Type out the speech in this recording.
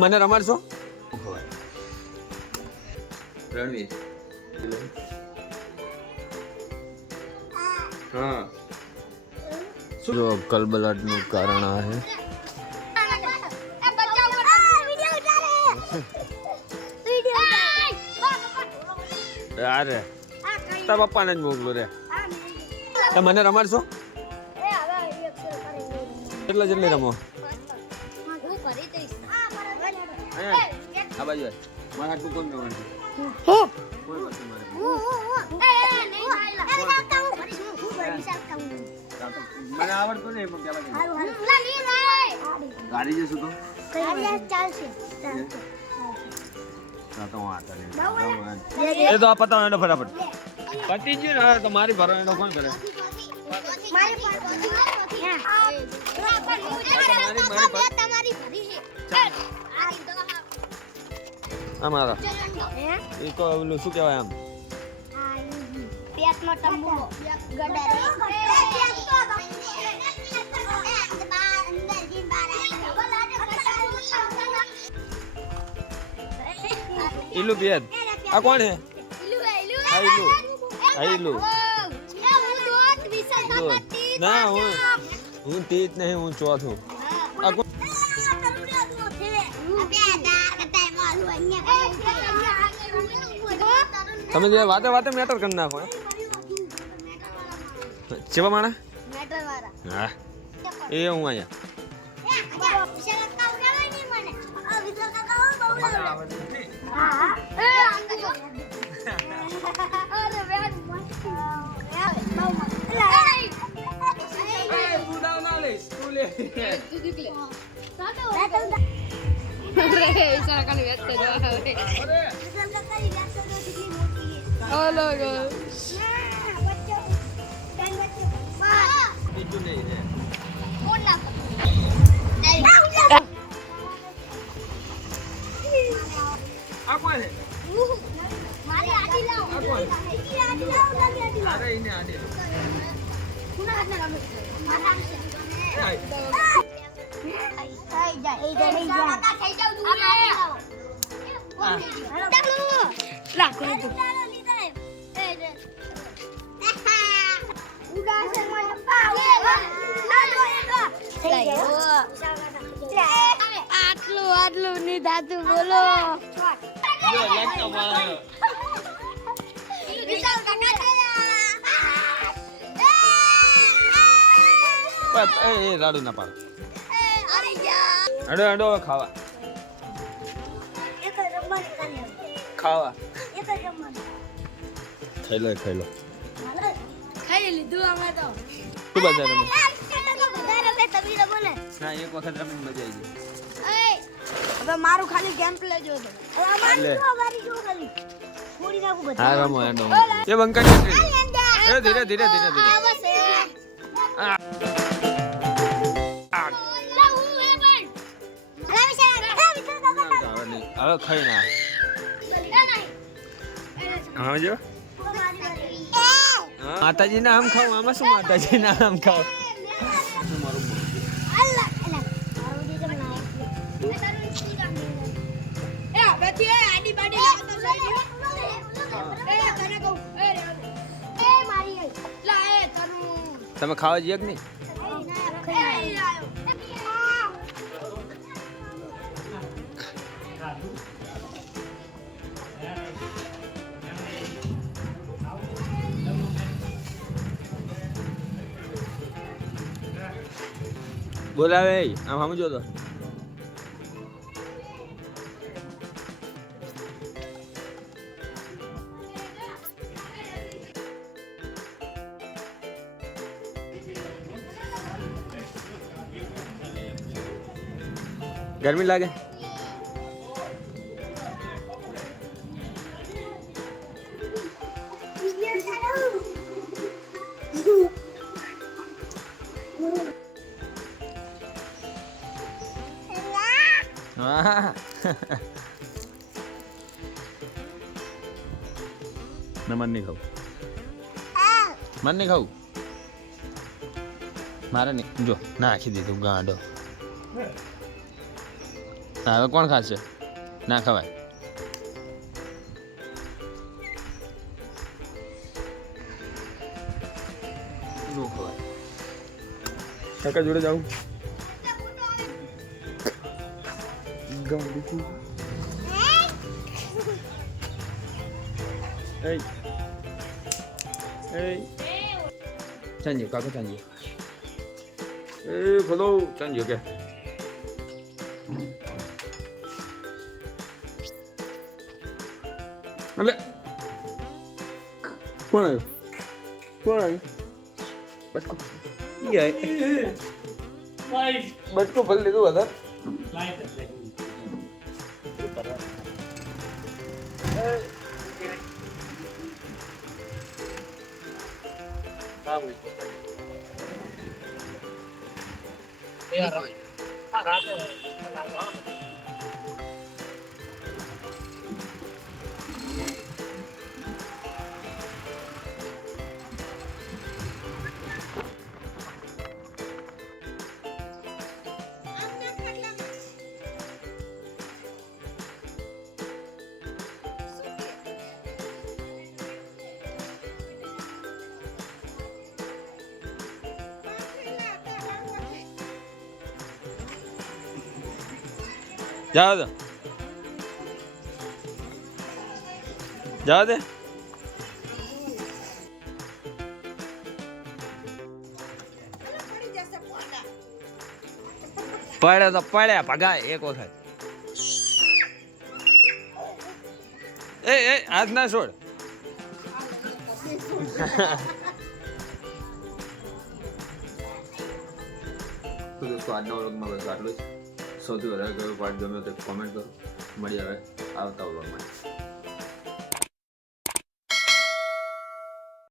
મને રમાડશો? રણવીર हाँ जो कलबलाटનું કારણ આ છે અરે તાર પપ્પાને જ મોકલું રે તો મને રમાડશો? કેટલા જલ્દી રમો? આ બાજુ મારા તું કોણ રમાડશે? મને આવડતું નહીં પણ ગાડી જશું તો ચાલશે એ તો આ પતાવો એનો ફટાફટ પતી ગયું ને તો મારી ભરો એનો કોણ કરે? અમારા એ તો ઓલું શું કહેવાય આમ પેટનો ટંબુરો इलू पियद आ कौन है? इलू इलू ना हूँ तीत नहीं हूँ चौथ हूँ તમે જે વાતે વાતે મેટર કરી નાખો ચેવા માણા હા એ હું અહીંયા આટલું ની દાદુ બોલો રાડુ ના પાડ અડો અડો ખાવા ખાવા ખાઈ લો ખાઈ લીધું અમે તો શું બજાર રમે? ના એક વખત રમીને મજા આવી ગઈ. હવે મારું ખાલી ગેમ પ્લે જો દો હા રમો એનો એ બંકા એ ધીરે ધીરે ધીરે ધીરે હવે ખાઈ ના હા જો માતાજી ના આમ ખાવ આમાં શું માતાજી ના આમ ખાવ તમે ખાવા જઈએ કે નહીં? બોલાવે આમ સમજો તો गर्मी लागे मैं मन नहीं खाऊ मन नहीं खाऊ मारे नहीं जो नाखी दीधु गांडो હા, હવે કોણ ખાશે? ના ખવાય. નો ખવાય. કાકા જોડે જાઉં. ચાંજી કાકા ચાંજી એ બોલો ચાંજી કે અલે કોણ આવ્યું બટકો બટકો ભરી લીધું હતા જાવ દે જાવ દે પડે તો પડ્યા ભગા એક વખત એ હાથ ના છોડ તો દોસ્તો આજના વ્લોગમાં બસ આટલું જ સૌથી વધારે કયો પાર્ટ ગમ્યો તે કોમેન્ટ કરો મળી આવે આવતા વ્લોગમાં